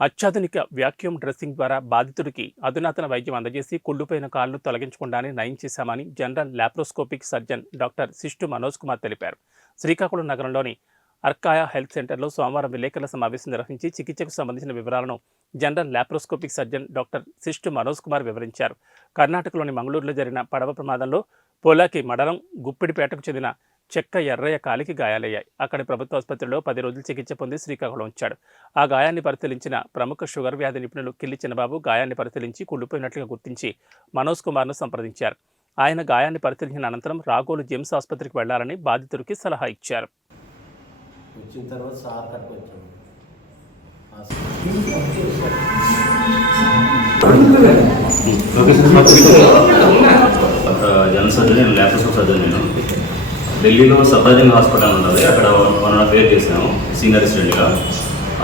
అత్యాధునిక vacuum dressing ద్వారా బాధితుడికి అధునాతన వైద్యం అందజేసి కుళ్ళుపోయిన కాళ్ళు తొలగించకుండానే నయం చేశామని general laparoscopic surgeon doctor Sistu Manoj Kumar తెలిపారు. శ్రీకాకుళం నగరంలోని అర్కాయ హెల్త్ సెంటర్లో సోమవారం విలేకరుల సమావేశం నిర్వహించి చికిత్సకు సంబంధించిన వివరాలను general laparoscopic surgeon doctor Sistu Manoj Kumar వివరించారు. కర్ణాటకలోని మంగళూరులో జరిగిన పడవ ప్రమాదంలో పోలాకి మడలం గుప్పిడిపేటకు చెందిన చెక్క ఎర్రయ్య కాలికి గాయాలయ్యాయి. అక్కడి ప్రభుత్వ ఆసుపత్రిలో పది రోజులు చికిత్స పొంది శ్రీకాకుళం ఉంచాడు. ఆ గాయాన్ని పరిశీలించిన ప్రముఖ షుగర్ వ్యాధి నిపుణులు కిల్లి చిన్నబాబు గాయాన్ని పరిశీలించి కుళ్ళిపోయినట్లుగా గుర్తించి మనోజ్ కుమార్ను సంప్రదించారు. ఆయన గాయాన్ని పరిశీలించిన అనంతరం రాగోలు జెమ్స్ ఆసుపత్రికి వెళ్ళాలని బాధితుడికి సలహా ఇచ్చారు. వచ్చిన తర్వాత సార్ కట్టుకు వచ్చాము ఆ సార్ అక్కడ జనరల్ సర్జన్ నేను ల్యాప్టాప్ సర్జన్ నేను. ఢిల్లీలో సఫ్రాజన్ హాస్పిటల్ ఉంటుంది. అక్కడ వన్ అండ్ హాఫ్ ఇయర్ చేసాము సీనియర్ రెసిడెంట్గా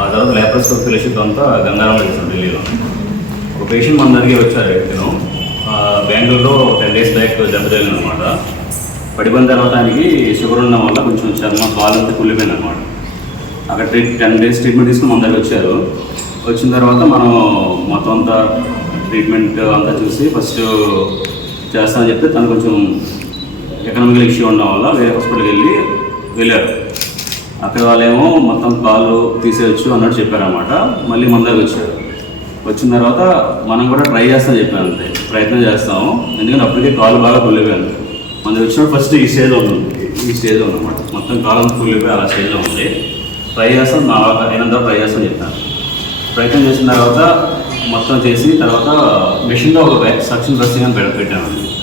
ఆ తర్వాత ల్యాప్రోస్కోప్ ఫెలోషిప్ అంతా గంగారాంలో చేసాం ఢిల్లీలో. ఒక పేషెంట్ మన దగ్గరికి వచ్చారు వ్యక్తిను బెంగళూరులో టెన్ డేస్ బ్యాక్ దెబ్బతగిలింది అనమాట పడిపోయిన తర్వాత ఆయనకి షుగర్ ఉండడం వల్ల కొంచెం చర్మం కాలంతా కుళ్ళిపోయింది అనమాట అక్కడ ట్రీట్ టెన్ డేస్ ట్రీట్మెంట్ తీసుకుని మన దగ్గర వచ్చారు. వచ్చిన తర్వాత మనం మొత్తం అంతా ట్రీట్మెంట్ అంతా చూసి ఫస్ట్ చేస్తామని చెప్తే తను కొంచెం ఎకనామికల్ ఇష్యూ ఉండడం వల్ల వేరే హాస్పిటల్కి వెళ్ళి వెళ్ళారు. అక్కడ వాళ్ళేమో మొత్తం కాళ్ళు తీసేయచ్చు అన్నట్టు చెప్పారనమాట మళ్ళీ మన దగ్గర వచ్చారు. వచ్చిన తర్వాత మనం కూడా ట్రై చేస్తామని చెప్పాను అంతే. ప్రయత్నం చేస్తాము. ఎందుకంటే అప్పటికే కాలు బాగా కుళ్ళిపోయాను మన వచ్చినప్పుడు ఫస్ట్ ఈ స్టేజ్లో ఉంది. ఈ స్టేజ్లో ఉందన్నమాట మొత్తం కాలం కుళ్ళిపోయి అలా స్టేజ్లో ఉంది. ట్రై చేస్తాం నా అయినంత ట్రై చేస్తామని చెప్పాను ప్రయత్నం చేసిన తర్వాత మొత్తం చేసి తర్వాత మెషిన్లో ఒక సక్షన్ డ్రెస్సింగ్ అని పెట్టాను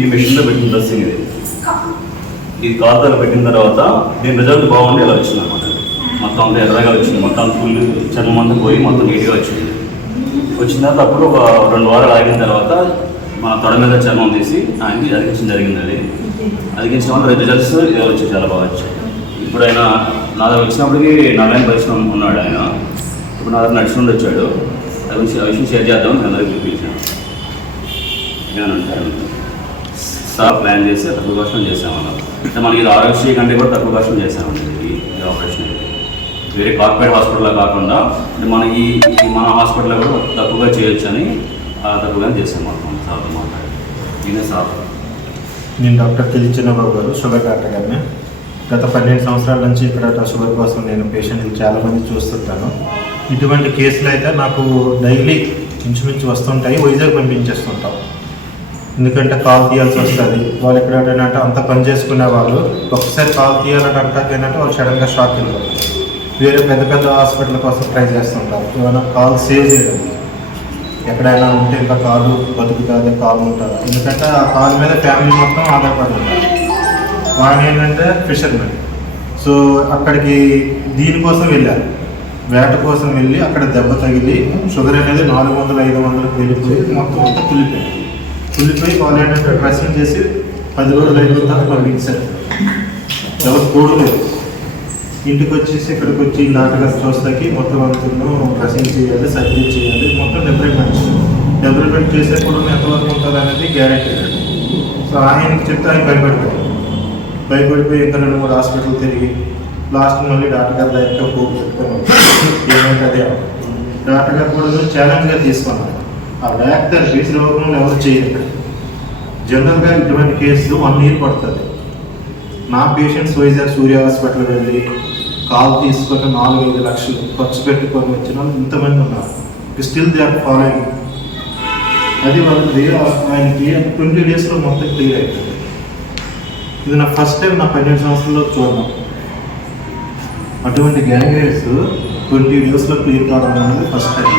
ఈ మిషన్లో పెట్టిన డ్రెస్సింగ్ ఇది. ఇది కాలుతో పెట్టిన తర్వాత దీని రిజల్ట్ బాగుండి ఇలా వచ్చింది అనమాట మొత్తం అంతా ఎర్రగా వచ్చింది. మొత్తం ఫుల్ చర్మం అంతా పోయి మొత్తం నీట్గా వచ్చింది. వచ్చిన తర్వాత అప్పుడు ఒక రెండు వారాలు ఆగిన తర్వాత మన తొడ మీద చర్మం తీసి ఆయనకి అదిగించడం జరిగింది అది. అదిగించడం వల్ల రిజల్ట్స్ ఇలా వచ్చాయి చాలా బాగా వచ్చాయి. ఇప్పుడు ఆయన నా దగ్గర వచ్చినప్పటికీ నలభై పరిశ్రమ ఉన్నాడు ఆయన. ఇప్పుడు నా దగ్గర నడుచుకుంటూ వచ్చాడు. ఆ విషయం ఆ విషయం షేర్ చేద్దాం నేను పిలిచాను పిలిపించాను సార్ ప్లాన్ చేసి తక్కువ కష్టం చేసామన్నాం అంటే మనకి ఇది ఆరోగ్యశ్రీ కంటే కూడా తక్కువ కష్టం చేసామండి ఇది ఈ ఆపరేషన్ అయితే. వేరే కార్పొరేట్ హాస్పిటల్లో కాకుండా అంటే మన ఈ మన హాస్పిటల్లో కూడా తక్కువగా చేయొచ్చు అని తక్కువగానే చేసాం మొత్తం సార్తో మాట్లాడి. ఈయన సార్. నేను డాక్టర్ కెలి గారు షుగర్ డాక్టర్ గారిని. గత పన్నెండు సంవత్సరాల నుంచి ఇక్కడ షుగర్ కోసం నేను పేషెంట్లు చాలామంది చూస్తుంటాను. ఇటువంటి కేసులు అయితే నాకు డైలీ ఇంచుమించు వస్తుంటాయి వైజాగ్ పంపించేస్తుంటాం. ఎందుకంటే కాల్ తీయాల్సి వస్తుంది. వాళ్ళు ఎక్కడ ఏంటంటే అంత పని చేసుకునే వాళ్ళు. ఒకసారి కాల్ తీయాలంటే అంటాక ఏంటంటే వాళ్ళు సడన్గా షాక్ వెళ్ళారు వేరే పెద్ద పెద్ద హాస్పిటల్ కోసం ట్రై చేస్తుంటారు. ఏమైనా కాల్ సేవ్ చేయడం. ఎక్కడైనా ఉంటే ఇంకా కాలు బతుకుతుంది కాలు ఉంటుంది? ఎందుకంటే ఆ కాలు మీద ఫ్యామిలీ మొత్తం ఆధారపడి ఉంటారు. వాళ్ళు ఏంటంటే ఫిషర్మెన్ సో అక్కడికి దీనికోసం వెళ్ళారు. వేట కోసం వెళ్ళి అక్కడ దెబ్బ తగిలి షుగర్ అనేది నాలుగు వందలు ఐదు వందలకు వెళ్ళిపోయి మొత్తం అంతా కుళ్ళిపోయింది కుళ్ళిపోయి వాళ్ళు ఏంటంటే డ్రెస్సింగ్ చేసి పది రోజులు అయిన దాకా పంపించారు ఎవరు కూడలేదు ఇంటికి వచ్చేసి ఇక్కడికి వచ్చి నాటకాలు చూస్తాకి మొత్తం అంతా డ్రెస్సింగ్ చేయాలి సర్జరీ చేయాలి మొత్తం డెవలప్మెంట్ డెవలప్మెంట్ చేసే కూడా ఎంతవరకు ఉంటుంది అనేది గ్యారెంటీ సో ఆయనకి చెప్తే ఆయన భయపడిపోయారు భయపడిపోయి ఇంకా రెండు మూడు హాస్పిటల్ తిరిగి లాస్ట్ మళ్ళీ డాక్టర్ గారి దగ్గర పోగు పెట్టుకొని అదే? డాక్టర్ గారు కూడా ఛాలెంజ్గా తీసుకున్నాను ఆ బ్యాక్ థెరపీస్ రోగంలో ఎవరు చేయరు జనరల్గా ఇటువంటి కేసు వన్ ఇయర్ పడుతుంది. నా పేషెంట్స్ వైజాగ్ సూర్య హాస్పిటల్ వెళ్ళి కాల్ తీసుకొని నాలుగు ఐదు లక్షలు ఖర్చు పెట్టుకొని వచ్చిన వాళ్ళు ఇంతమంది ఉన్నారు. స్టిల్ దే ఆర్ ఫాలోయింగ్ అది వాళ్ళకి ఆయనకి ట్వంటీ డేస్లో మొత్తం క్లియర్ అవుతుంది ఇది నా ఫస్ట్ టైం నా పన్నెండు సంవత్సరాల్లో చూడడం అటువంటి గ్యాంగ్రేట్స్ ట్వంటీ డేస్లో క్లియర్ కావడం అనేది first time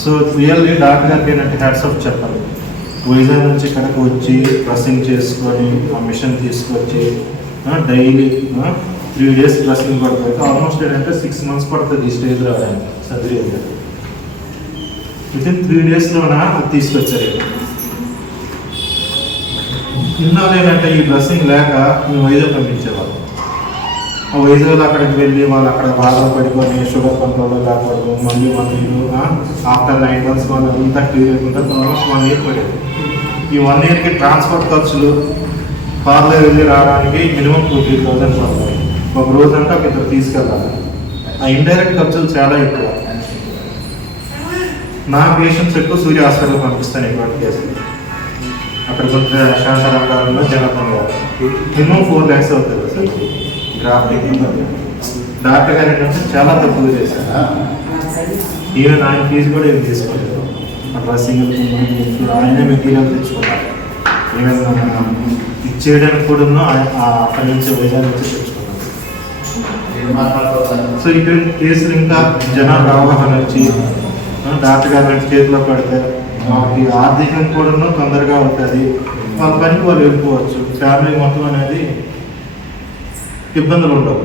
so really doctor గారికి ఏంటంటే హ్యాట్స్ ఆఫ్ చెప్పాలి. వైజాగ్ నుంచి ఇక్కడికి వచ్చి డ్రెస్సింగ్ చేసుకొని ఆ మిషన్ తీసుకొచ్చి డైలీ త్రీ డేస్ డ్రెస్సింగ్ పడుతుంది ఆల్మోస్ట్ ఏంటంటే సిక్స్ మంత్స్ పడుతుంది ఈ స్టేజ్ రావడానికి. సర్జరీ అయితే విత్ ఇన్ త్రీ డేస్లోన అది తీసుకొచ్చారు ఇక్కడ. ఇన్నాళ్ళు ఏంటంటే ఈ డ్రెస్సింగ్ లేక మేము వైజాగ్ పంపించేవాళ్ళం. ఆ వైజాగ్లో అక్కడికి వెళ్ళి వాళ్ళు అక్కడ బాధలు పడిపోయి షుగర్ కంట్రోల్ లేకపోవడం మళ్ళీ మళ్ళీ ఆఫ్టర్ నైన్ మంత్స్ వాళ్ళు అంతా క్లియర్ అయిపోతే ఆల్మోస్ట్ వన్ ఇయర్ పడేది. ఈ వన్ ఇయర్కి ట్రాన్స్పోర్ట్ ఖర్చులు కార్లో వెళ్ళి రావడానికి మినిమం టూ త్రీ థౌసండ్ పడతాయి. ఒక అంటే ఒక ఇద్దరు తీసుకెళ్ళాలి. ఆ ఇండైరెక్ట్ ఖర్చులు చాలా ఎక్కువ. నా పేషెంట్స్ ఎక్కువ సూర్య హాస్పిటల్ పంపిస్తాను ఇటువంటి కేసులు. అక్కడ కొంచెం శాంతారాం గారు జనార్దన్ గారు మినిమం ఫోర్ ల్యాక్స్ అవుతుంది సార్. గ్రాఫింగ్ డాక్టర్ గారు ఏంటంటే చాలా తక్కువ చేశారు? ఈవెన్ ఆయన ఫీజు కూడా ఏం తీసుకోలేదు. ఆ డ్రెస్సింగ్ ఆయనే మెటీరియల్ తెచ్చుకున్నారు. ఈవెన్ ఇచ్చేయడానికి కూడా అక్కడి నుంచి వైజాగ్ నుంచి తెచ్చుకున్నాం సో ఇటువంటి కేసులు ఇంకా జనాలు అవగాహన వచ్చి డాక్టర్ గారి చేతిలో పెడితే వాళ్ళకి ఆర్థికం కూడా తొందరగా ఉంటుంది వాళ్ళ పనికి వాళ్ళు వెళ్ళిపోవచ్చు. ఫ్యామిలీ మొత్తం అనేది ఇబ్బందులు ఉండవు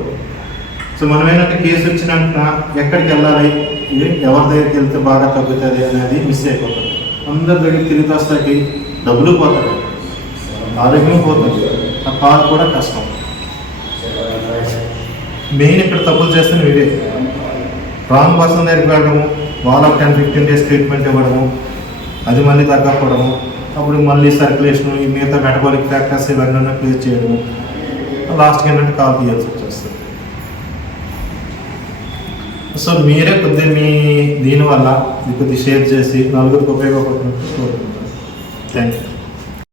సో మనం ఏంటంటే కేసు వచ్చినాక ఎక్కడికి వెళ్ళాలి? ఎవరి దగ్గరికి వెళ్తే బాగా తగ్గుతుంది అనేది మిస్ అయిపోతుంది. అందరి దగ్గర తిరిగి వస్తాకి డబ్బులు పోతాయి. ఆరోగ్యం పోతుంది. ఆ కాల్ కూడా కష్టం. మెయిన్ ఇక్కడ తప్పులు చేస్తున్న ఇవే రాంగ్ పర్సన్ దగ్గరికి వెళ్ళడము వాళ్ళ టెన్ ఫిఫ్టీన్ డేస్ ట్రీట్మెంట్ ఇవ్వడము అది మళ్ళీ తగ్గకపోవడము అప్పుడు మళ్ళీ సర్క్యులేషన్ ఈ మిగతా మెటబాలిక్ ఫ్యాక్టర్స్ ఇవన్నీ క్లియర్ చేయడము లాస్ట్కి ఏంటంటే కాల్ తీయాల్సి వచ్చేస్తుంది. సో మీరే కొద్దిగా మీ దీనివల్ల కొద్దిగా షేర్ చేసి నలుగురికి ఉపయోగపడుతున్నట్టు కోరుకుంటాను థ్యాంక్ యూ